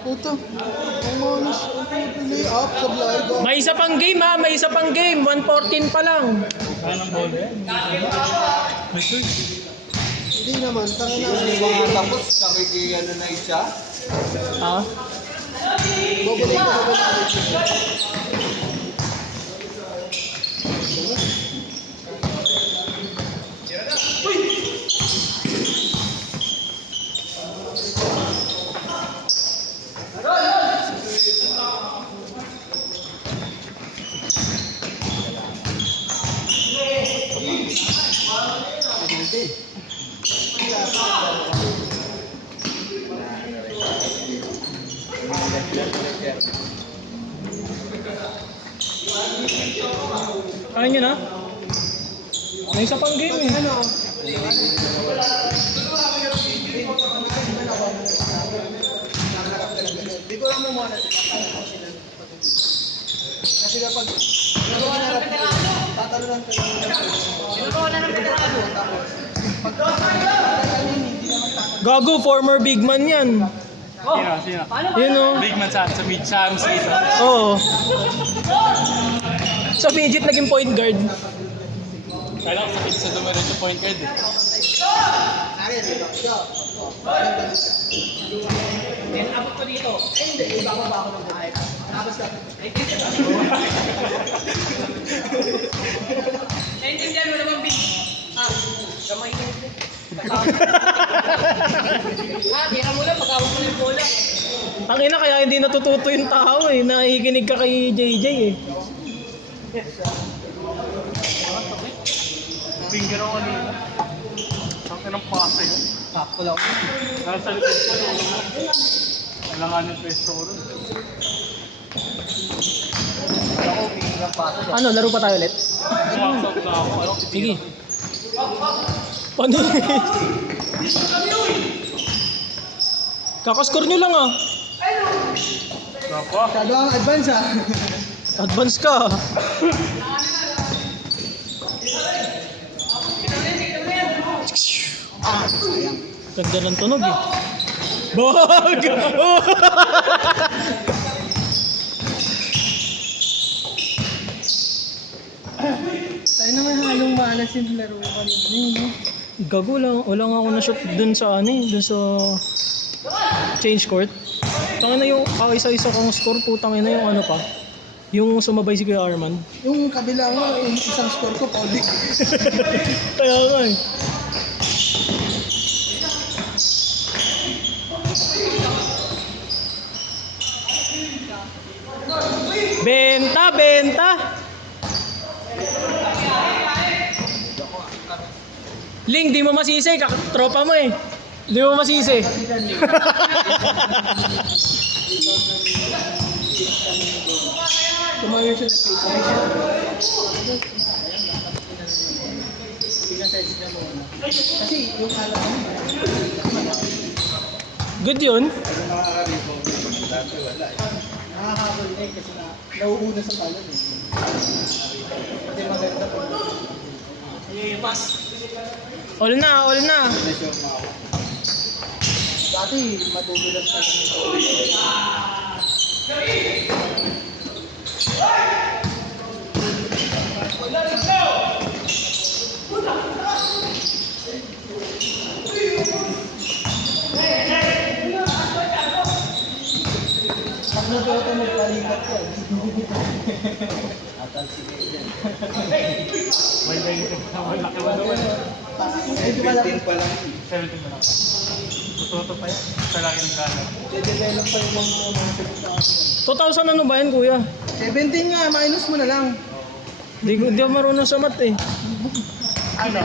Puto. Ang mga play up sa blind. May isa pang game ha, may isa pang game. 114 pa lang. Anong ball eh? Hindi naman, tanga na. Mga tapos, nakikiyan na isa. Ha? Babalik ka, babalik ka. Kain nyo na? May isa pang game eh. Ano? Di ko lang mo muna. Kasi kapag tatalunan ka Gago, former big man yan. Sino? Yun o. Big man sa mid sa MC ito. Oo. Sa midget naging point guard. Kala ko sakit sa dumiretso point guard eh. Abot ko dito. Ay, hindi. Ibaba ba ako ng buhay? Tapos ka. Naintindihan mo naman, Big. Kamay mo. Tira mo lang. Pag-awag mo ng bola. Ang ina kaya hindi natututo yung tao eh. Nakikinig ka kay JJ eh. Finger ako kanina. Ang kinang pasa yun. Sakto lang. Nasa likod ko yun. Alanganin peso ko rin. Ako, pingin ang paso. Ano, laro pa tayo ulit? Sumaksak na ako. Sige. Paano? Kakascore nyo lang ah. Napa? Masyado ang advance ah. Advance ka. Ganda ng tunog eh. Bag! Tayo naman halong malas yung laro ko kanina. Gago lang. Wala nga ako na-shoot dun sa ano eh. Dun sa change court. Tangina yung isa-isa kong score. Putang ina yung ano pa. Yung sumabay si Kuya Arman. Yung kabila nga, yung isang score ko, paulit. Kaya nga eh. Benta, benta. Ling, di mo masisi. Tropa mo eh. Di mo masisi. Tumayo siya sa pinasayos niya mo. Kasi yung kala ko, Good yun. nakakabol na eh kasi nauuna sa talon eh. Kasi maganda po. All na, all na. Dati madudulas na kami. Pag nag-auto magpalikat yan. Atal si Kaden. May 20 pa naman. Laki mo naman. 17 pa lang. 17 pa lang. Tututo pa yan. Sa laki ng gano'n. I-develop pa yung mga sa 2,000 ano ba yan, kuya? 17 nga, minus mo na lang. Di ako marunong sa math eh. Ano?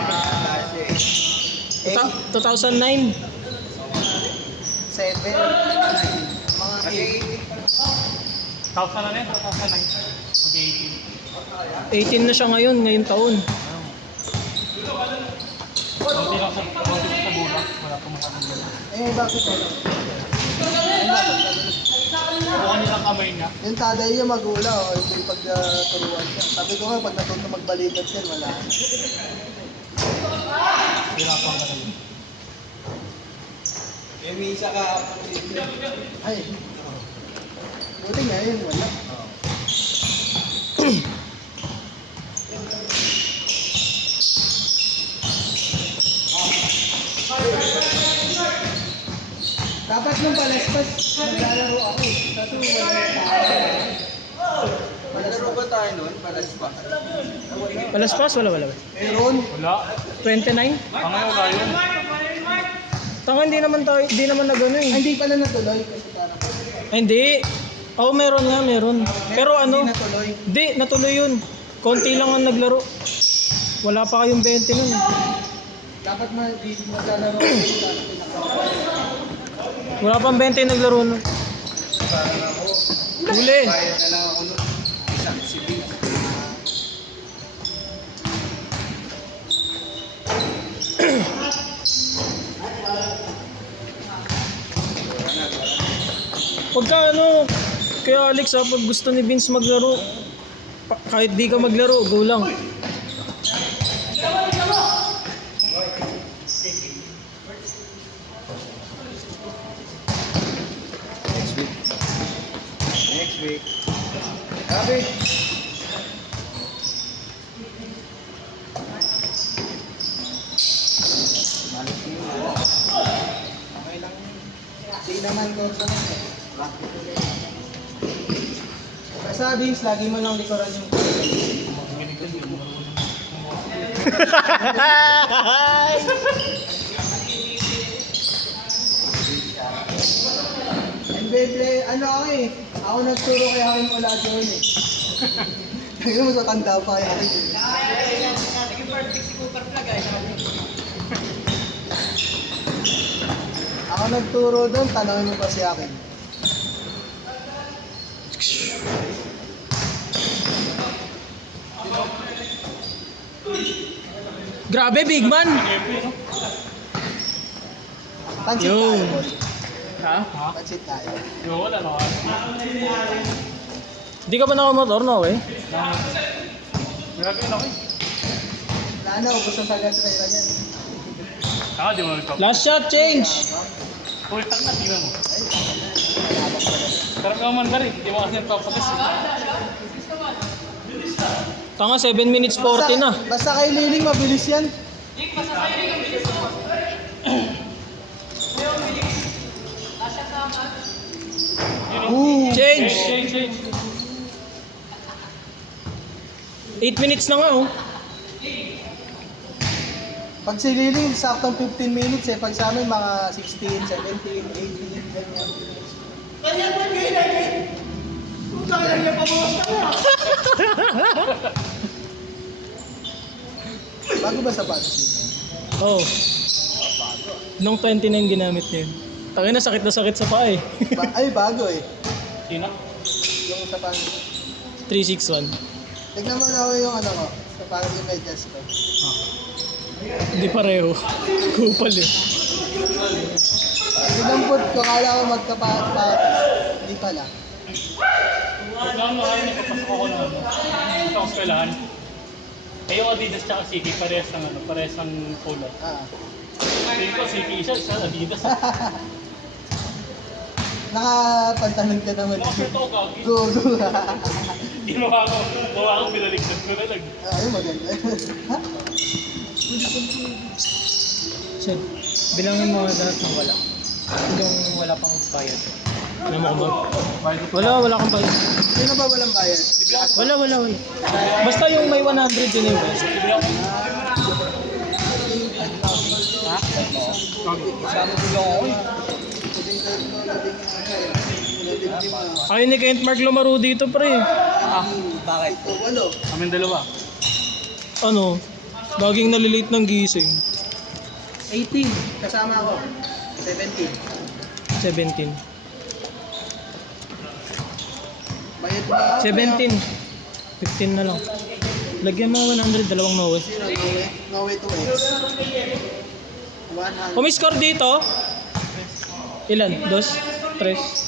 2009. 7. Mga 1,000 na yan. 1,009. Mag-18. 18 na siya ngayon, ngayong taon. Kunti lang sa bulas. Wala pong makakagawa. Eh, bakit wala? Bukan nilang kamay niya. Yung taday niya magula, o hindi pagturuan siya. Sabi ko nga, pag natuto magbalikat yan, wala. Hirapan ka naman. May misa ka. Ay. Buti nga yun, wala. Dapat nung palaspas, maglalaro ako. Kaso wala yung tao. Malaro ba tayo nun? Palas pa. Palaspas? Wala. Meron. Wala. 29? Ang ngayon wala yun. Tanga, hindi naman nagano Ay, eh. hindi pala natuloy. Kasi parang Ay, hindi. Oo, meron nga, meron. Pero ano, hindi natuloy. hindi, natuloy yun. Konti lang ang naglaro. Wala pa kayong 20 nun. Dapat maglalaro ako. Dapat pinaka- Wala pang 20 naglaro nun. Parang ako. Huli. Bayad na lang ako nun. Isang sibil. Pagka ano, kaya Alex ha, pag gusto ni Vince maglaro, kahit di ka maglaro, go lang. Next week. Sabi. Malit mo yun. Okay lang. Hindi naman ko sa mga. Basta Vince, lagi mo lang likuran yung Beyblade, ano ako eh. Ako nagturo kay Hakim Olajuwon eh. Tingnan mo sa tanda pa kay Hakim. Naging perfect si Cooper Flag ay. Ako nagturo doon, tanongin mo pa si Hakim. Grabe, big man! Pansit Yo. tayo, boy. Ha? Pansit tayo. Yo, wala na. Di ka ba nakamotor na eh? Gagawin ako eh. Wala na, ubos ang sagat sa ira yan. Saka di mo nagpap. Last shot, change! Uy, tak na, tingnan mo. Karamdaman ka rin, di mo kasi nagpapagas. Tanga, 7 minutes 40 na. Basta kay Liling, mabilis yan. Change! Change. 8 minutes na nga oh. Pag si Liling, saktong 15 minutes eh. Pag sa amin, mga 16, 17, 18, ganyan. Bago ba sa pansin? Oh. Nung 29 ginamit niya yun. Tangin na sakit sa paa eh. Ay, bago eh. Sino? Yung sa pansin. 361. Tignan mo na ako yung ano ko. Sa parang yung medyas ko. Hindi pareho. Kupal eh. Pinampot ko, kala ko magkapatas. Hindi pala. Pagkaan mo kayo, napapasok ako ng ano. Sa eskwelahan. Eh yung Adidas tsaka Siki, parehas ng polo. Hindi ko Siki isa Adidas. Nakapantanan ka naman. Nakashirt ako kagi. Go. Hindi mo ako binaligtad ko na lang. Ay, maganda. Ha? Sid, bilangin mo lahat ng wala. Yung wala pang bayad. Alam mo kung ba? Wala kang bayad. Sino ba walang bayad? Wala. Basta yung may 100 din yung best. Isama ko lang ako eh. Ayaw ni Kent Mark lumaro dito pre. Bakit? Walo. Kaming dalawa. Ano? Laging nalilate ng gising. 18. Kasama ako. 17. 17. Bayad na ako. 17. 15 na lang. Lagyan mo 100, dalawang no way. Sino? No way to X. 100. Kung may score dito, ilan? 2? 3?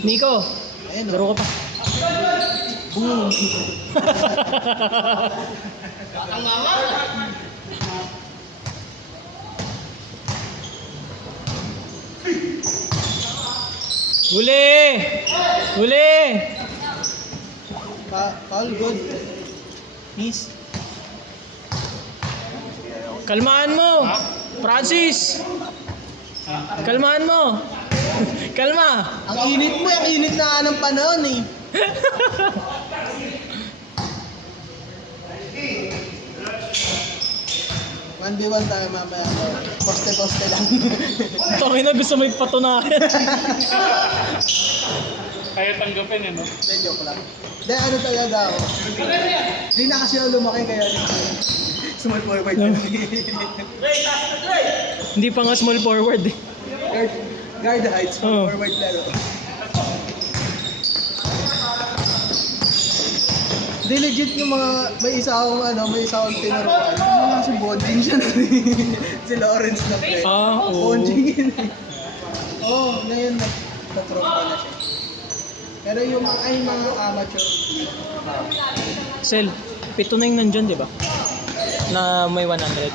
Nico, Ayun, laro ka pa. Boom! Batang mama. Huli! Huli! Foul, good. Miss. Kalmaan mo! Francis! Kalmaan mo! Kalma! Ang init na ng panahon eh. One v one tayo mamaya. Poste-poste lang. Tangin na, gusto mo ipatunayan. Kaya tanggapin eh, no? Hindi, joke lang. Hindi, ano talaga ako. Hindi na kasi ako lumaki kaya small forward. Hindi pa nga small forward eh. Guard height, small Oo. forward laro. Hindi legit yung mga, may isa akong tinuruan. Yung mga si Bonjing siya na si Lawrence na pre. Oo. Bonjing yun eh. Oo, ngayon nagtatrop ko na siya. Pero yung mga amateur, Sel, 7 na yung nandyan, di ba? Na may 100.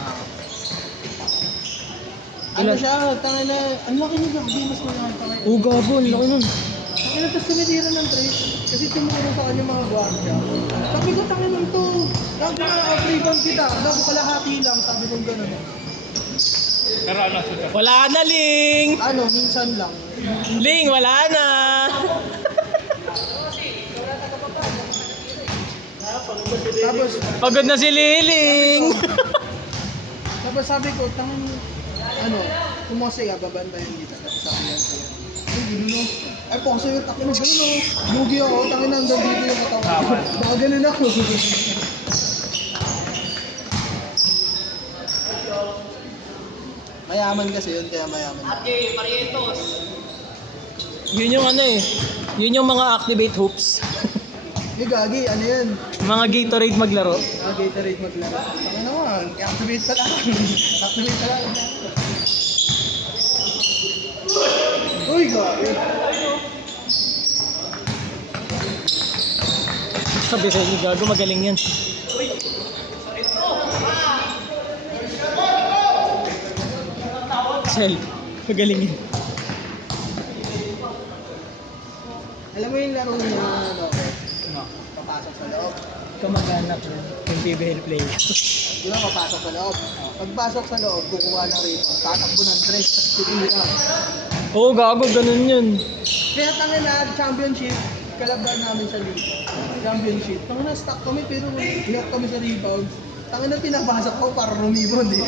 ano siya, tangin na, ang laki niya gabi, mas malaki tangin. Oh, gago, ang laki nun. Tangin na, tapos tumitira ng trace. Kasi tumuro sa kanya mga guardia. Sabi ko, tangin lang to. Gago na, off-rebound kita. Gago kalahati lang, sabi ko gano'n. Pero ano, super. Wala na, Ling! Ano, minsan lang. Ling, wala na! Tapos, Pagod na si Liling! tapos sabi ko, tangin, ano, kumosay ka, babantayan kita. Tapos sabi yan sa'yo. Ay, gano'n no. Ay, po sa'yo, takin na gano'n no. Lugi ako, tangin na, hanggang dito yung katawan ko. Baka gano'n ako. Mayaman kasi yun, kaya mayaman. Ate, Marietos. Yun yung ano eh. Yun yung mga activate hoops. Yung gagi, ano yan? Mga Gatorade maglaro. Gatorade maglaro. Tangin naman, activate pa lang. Activate pa lang. Uy, gagi. Sabi sa inyo, gago, magaling yan. Sel, magaling yan. Alam mo yung laro niya, ano? Papasok sa loob. Kamag-anak rin. Yung PBL player. Di ba papasok sa loob? Pagpasok sa loob, kukuha ng rebound. Tatakbo ng tres, tapos titira. Oo, gago, ganun yun. Kaya tangin na, championship, kalaban namin sa league. Championship. Tangin na, stuck kami, pero iyak kami sa rebound. Tangin na, pinapasok ko para rumibond eh.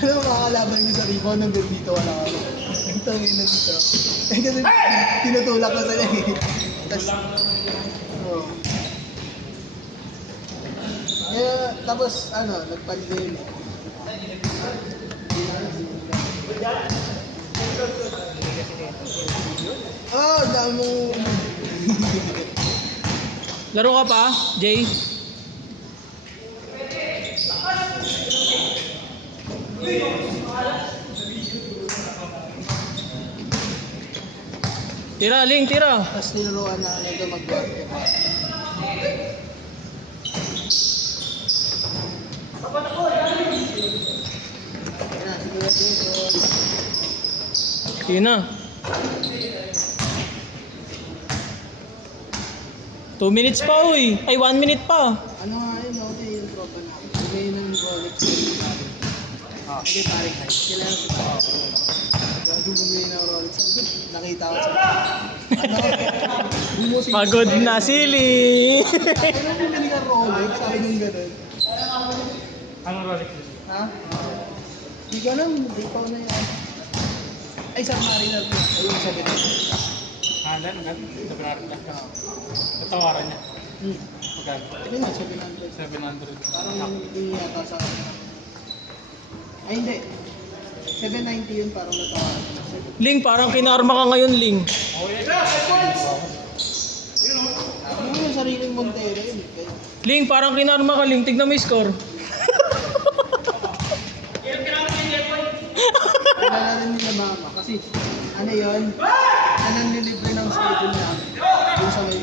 Alam mo, makakalaban niyo sa rebound, hanggang dito wala ako. Tangin na dito. Eh, kasi tinutulak ko sa niya eh. Tapos, oh. Yeah, tapos, ano, nagpag-game. Oh, dami mo. Laro ka pa, Jay? Tira, Ling, tira. Tapos tinuruan na ito mag-work. Yan, siguro dito. Yun na. 2 minutes pa, uy. Ay, 1 minute pa. Ano nga yun, no? Ito yung tropa namin. Bigay ng Rolex. Hindi, paring height. Kailangan sa gago bumili ng Rolex. Nakita ko sa ano? Bumusing. Pagod na si Ling. Ano bumili ng Rolex? Sabi nung ganun. Anong Rolex? Ha? Hindi ko alam. Hindi ko na yan. Ay, sa Mariner po. Ayun, sabi nila. Halan, agad. Sabi na natawaran niya. Magkano? Ano nga, 700. 700. Parang hindi yata sa ay, hindi. 790 yun, parang natawaran. Ling, parang kinarma ka ngayon, Ling. Ano yung sariling Montero yun? Kaya, Ling, parang kinarma ka, Ling. Tignan mo yung score. wala na rin nila mama. Kasi, ano yun? Anong nilibre ng schedule namin. Yung sa may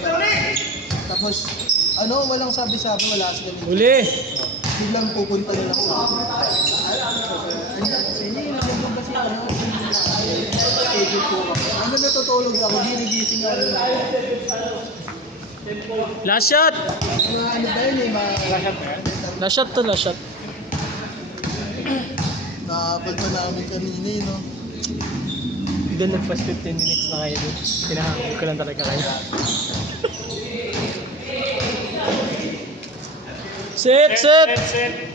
Tapos, walang sabi-sabi, wala sa kami. Uli! Biglang pupunta na lang sa akin. Hindi, nandun kasi schedule ko ako. Natutulog ako, ginigising ako. Last shot! Mga ba yun eh, Last shot to, last shot. Nakapal pa namin kanina no? Doon nagpas 15 minutes na kayo doon. Pinahangin ko lang talaga kayo. Set! Set!